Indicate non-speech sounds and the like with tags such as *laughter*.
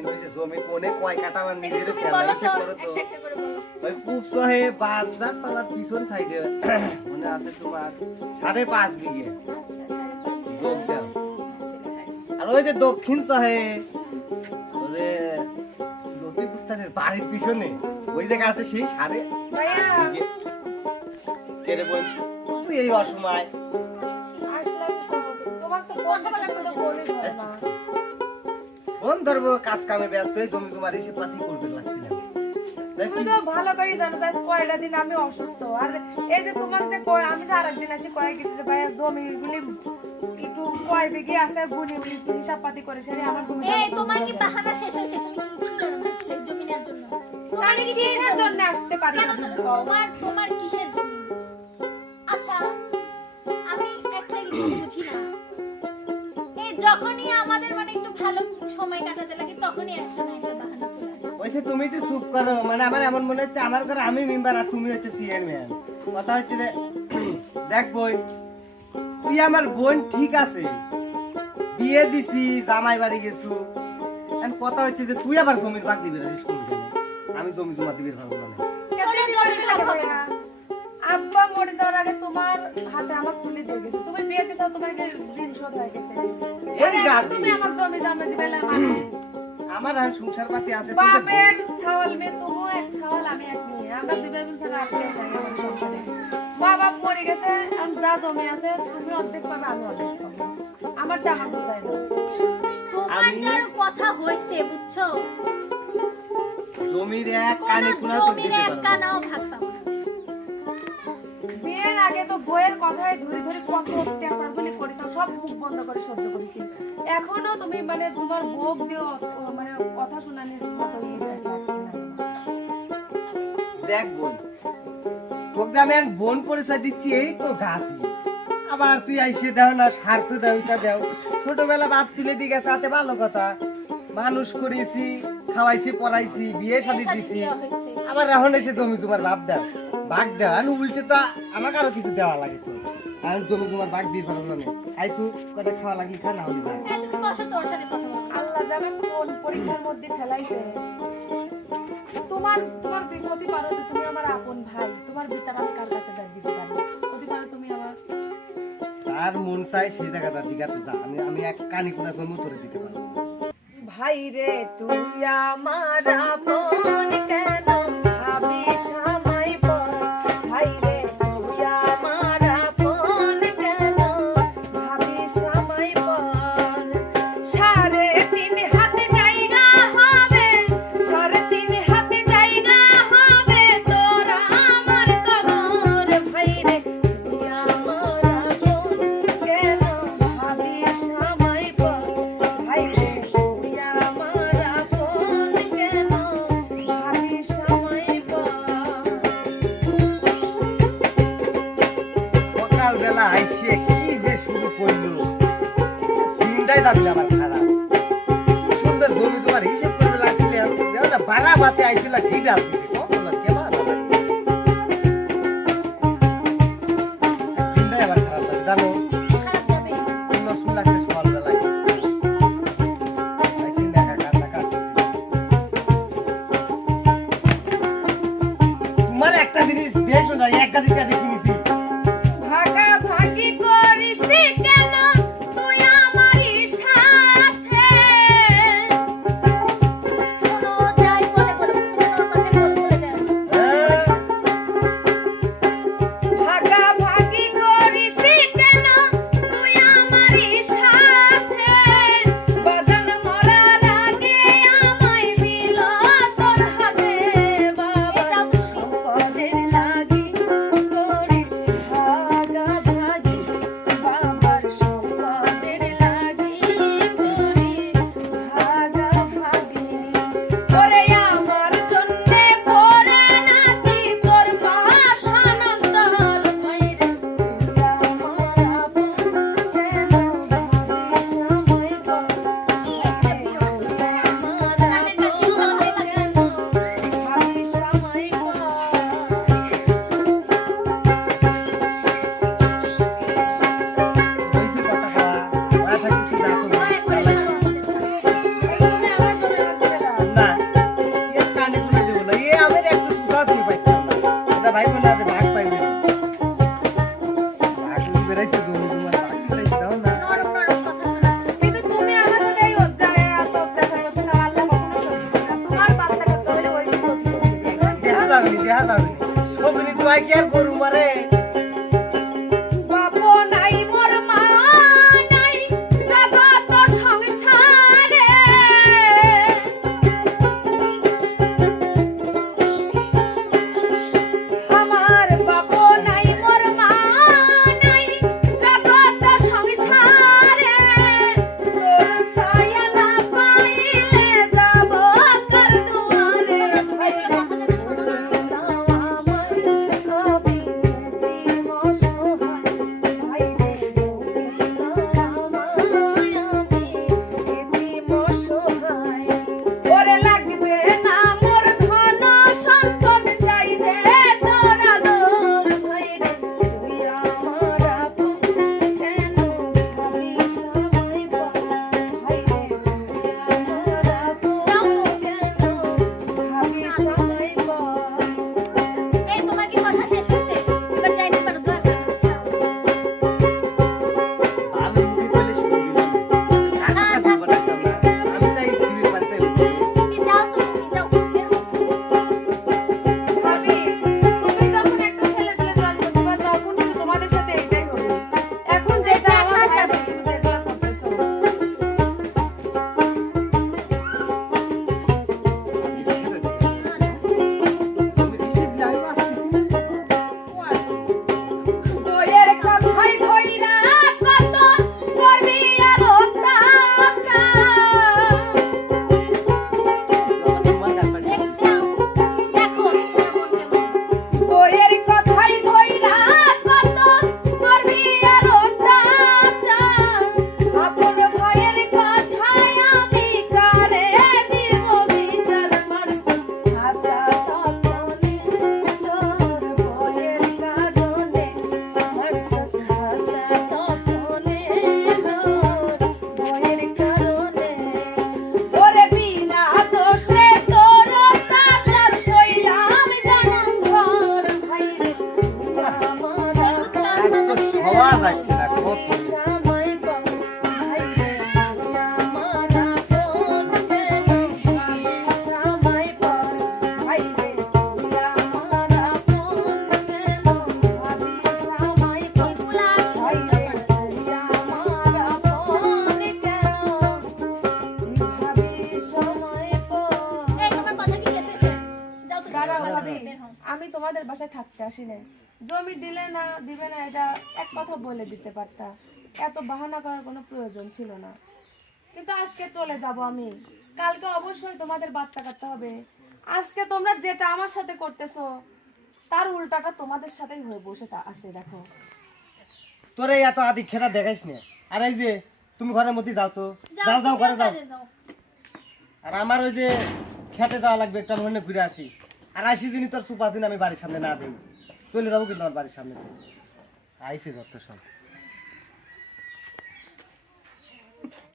দিন হয়েছে জমি কোনে কয় কাটা আমার নিজের খেলা বলো করো তো বলো। ওই পূব সহে বাজার তলার পিছন সাইডে *coughs* মনে আছে তোমার সাড়ে পাঁচ বিঘে। যোগ দাও আর ওই যে দক্ষিণ সহে ওই বাড়ির পিছনে ওই জায়গা আছে সেই সাড়ে। কেরে বোন তুই এই অসময়। আসলাম তোমার তো ফোন কথা বলার করে প্রয়োজন বলে দিও নেই। না। বোন ধরবো কাজ কামে ব্যস্ত হয়ে জমি জমার হিসেব পাতি করবে লাগতে না তুমি তো ভালো করে জানো যে কয়টা দিন আমি অসুস্থ আর এই যে তোমাকে যে কয় আমি যে আরেকদিন আসি কয়ে গেছি যে ভাইয়া জমি গুলি একটু কয় বিঘে আছে গুনি গুলি একটু হিসাব পাতি করে সেরে আমার জমি এই তোমার কি বাহানা শেষ হয়েছে তুমি কি কি করবে জন্য আমি কিসের কিসের জন্য আসতে পারি না? তোমার তোমার সময় কাটাতে তখনই একটা বাহানা চলে ওইসে তুমি একটু করো মানে আমার এমন মনে হচ্ছে, আমার ঘরে আমি মেম্বার আর তুমি হচ্ছে কথা হচ্ছে যে, দেখ বই, তুই আমার বোন ঠিক আছে, বিয়ে দিছি জামাই বাড়ি গেছু। কথা হচ্ছে যে, তুই আবার জমির বাগ দিবি আমি জমি জমা দিবি ভালো না আগে তোমার হাতে আমার তুলে দিয়ে গেছে। তুমি বিয়ে দিছো তোমার কি ঋণ শোধ হয়ে গেছে? এই মানে গাদি। তুমি আমার জমি জমা দিবে না মানে? আমার এখন সংসার পাতি আছে বাপের ছাওয়াল মেয়ে তুমিও এক ছাওয়াল আমি এক মেয়ে আমরা ভাই বোন ছাড়া আর নাই আমার সংসারে। মা বাপ মরে গেছে এখন যা জমি আছে তুমি অর্ধেক পাবে আমি অর্ধেক পাবো। আমারটা আমার বোঝাই দাও। তোমার আমি- কথা হয়েছে বুঝছ? জমির এক কোন কানে তো জমির দিতে এক পারব না। কানাও বিয়ের আগে তো বইয়ের কথাই ধরে ধরে কত করেছ, সব মুখ বন্ধ করে সহ্য করেছি। এখনও তুমি মানে তোমার বউ দিয়ে মানে কথা শোনানোর মতো ইয়ে। দেখ বোন, তোকে আমি বোন পরিচয় দিচ্ছি, এই তো গাতি আবার তুই আইসে দেও না স্বার্থ দেও, এটা দেও। ছোটবেলা বাপ তুলে গেছে হাতে ভালো কথা। মানুষ করেছি, খাওয়াইছি, পড়াইছি, বিয়ে শাদি দিছি। আবার এখন এসে জমি তোমার বাপ দেও। বাঘ দেও আর উল্টে তো আমাকে আরও কিছু দেওয়া লাগে তো। আর জমি জমার বাঘ দিয়ে পারব না আইসু খাওয়া লাগি খা না হলে যায় তুমি বসো তোর সাথে কথা আল্লাহ জানে কোন পরীক্ষার মধ্যে ফেলাইছে। তোমার তোমার বিপত্তি পারো যে তুমি আমার আপন ভাই। তোমার বিচার আমি কার কাছে যাই দিতে পারি? অতি পারো তুমি আমার। আর মন চাই সেই জায়গাটার দিকে তো যা। আমি আমি এক কানি কোনা জন্ম করে দিতে পারব। ভাই রে তুই আমার আপন কেন? সকালবেলা আইসে কি যে শুরু করল? দিনটাই দাবি আমার খারাপ। কি সুন্দর জমি তোমার হিসেব করবে লাগছিলে বাড়া বাতে আইসিলা কি ডাল vai que é burro, maré. আসি নাই। জমি দিলে না দিবে না এটা এক কথা বলে দিতে পারতা। এত বাহানা করার কোনো প্রয়োজন ছিল না। কিন্তু আজকে চলে যাব আমি। কালকে অবশ্যই তোমাদের বাচ্চা কাটতে হবে। আজকে তোমরা যেটা আমার সাথে করতেছো তার উল্টাটা তোমাদের সাথেই হয়ে বসে তা আছে দেখো। তোরে এত আদি খেলা দেখাইস না। আর এই যে তুমি ঘরের মধ্যে যাও তো। যাও যাও ঘরে যাও। আর আমার ওই যে খেতে যাওয়া লাগবে একটা মনে ঘুরে আসি। আর আসি দিনই তোর সুপাস দিন আমি বাড়ির সামনে না দেবো চলে যাব কিন্তু আমার বাড়ির সামনে আইসি যত সব।